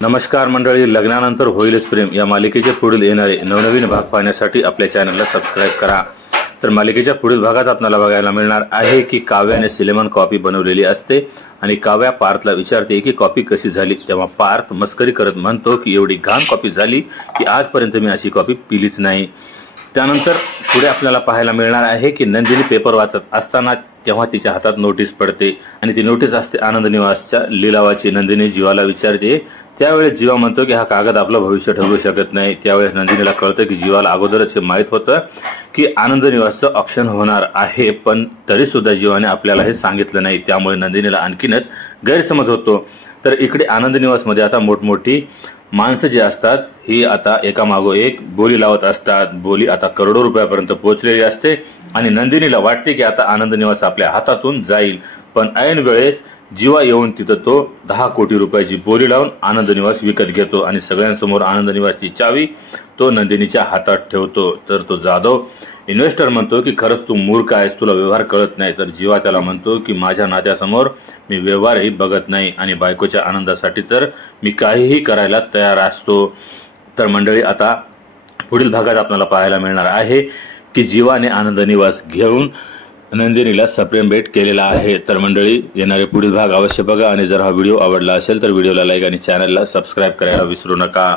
नमस्कार मंडळी, लग्नानंतर होईलच प्रेम या मालिकेचे पुढील येणारे नवनवीन भाग पाहण्यासाठी आपल्या चॅनलला सबस्क्राइब करा। तर मालिकेच्या पुढील भागात आपल्याला बघायला मिळणार आहे की काव्याने सिलेमन कॉफी बनवलेली असते आणि काव्या पार्थला विचारते की कॉफी कशी झाली। तेव्हा पार्थ मस्करी करत म्हणतो की एवढी घाण कॉफी झाली की आजपर्यंत मी अशी कॉफी पिलीच नाही। त्यानंतर पुढे आपल्याला पाहायला मिळणार आहे की नंदिनी पेपर वाचत असताना तेव्हा तिच्या हातात नोटीस पडते आणि ती नोटीस असते आनंद निवासच्या लिलावाची। नंदिनी जीवाला विचारते, त्यावेळेस जीवा म्हणतो की हा कागद आपलं भविष्य ठरवू शकत नाही। त्यावेळेस नंदिनीला कळतं की जीवाला अगोदरच हे माहित होतं की आनंद निवासचं ऑक्शन होणार आहे, पण तरी सुद्धा जीवाने आपल्याला हे सांगितलं नाही। त्यामुळे नंदिनीला आणखीनच गैरसमज होतो। तर इकडे आनंद निवासमध्ये आता मोठमोठी माणसं जी असतात ही आता एकामागो एक बोली लावत असतात। बोली आता करोडो रुपयापर्यंत पोहोचलेली असते आणि नंदिनीला वाटते की आता आनंद निवास आपल्या हातातून जाईल, पण ऐन वेळेस जीवा येऊन तिथं तो 10 कोटी रुपयाची बोली लावून आनंद निवास विकत घेतो आणि सगळ्यांसमोर आनंद निवासची चावी तो नंदिनीच्या हातात ठेवतो। तर तो जाधव इन्व्हेस्टर म्हणतो की खरंच तू मूर्ख आहेस, तुला व्यवहार कळत नाही। तर जीवा त्याला म्हणतो की माझ्या नात्यासमोर मी व्यवहारही बघत नाही आणि बायकोच्या आनंदासाठी तर मी काहीही करायला तयार असतो। तर मंडळी, आता पुढील भागात आपल्याला पाहायला मिळणार आहे की जीवाने आनंद निवास घेऊन नंदिनीला सप्रेम भेट केलेला आहे। तर मंडळी, येणारे पुढील भाग अवश्य बघा आणि जर हा व्हिडिओ आवडला असेल तर व्हिडिओला लाईक आणि चॅनलला सबस्क्राइब करायला विसरू नका।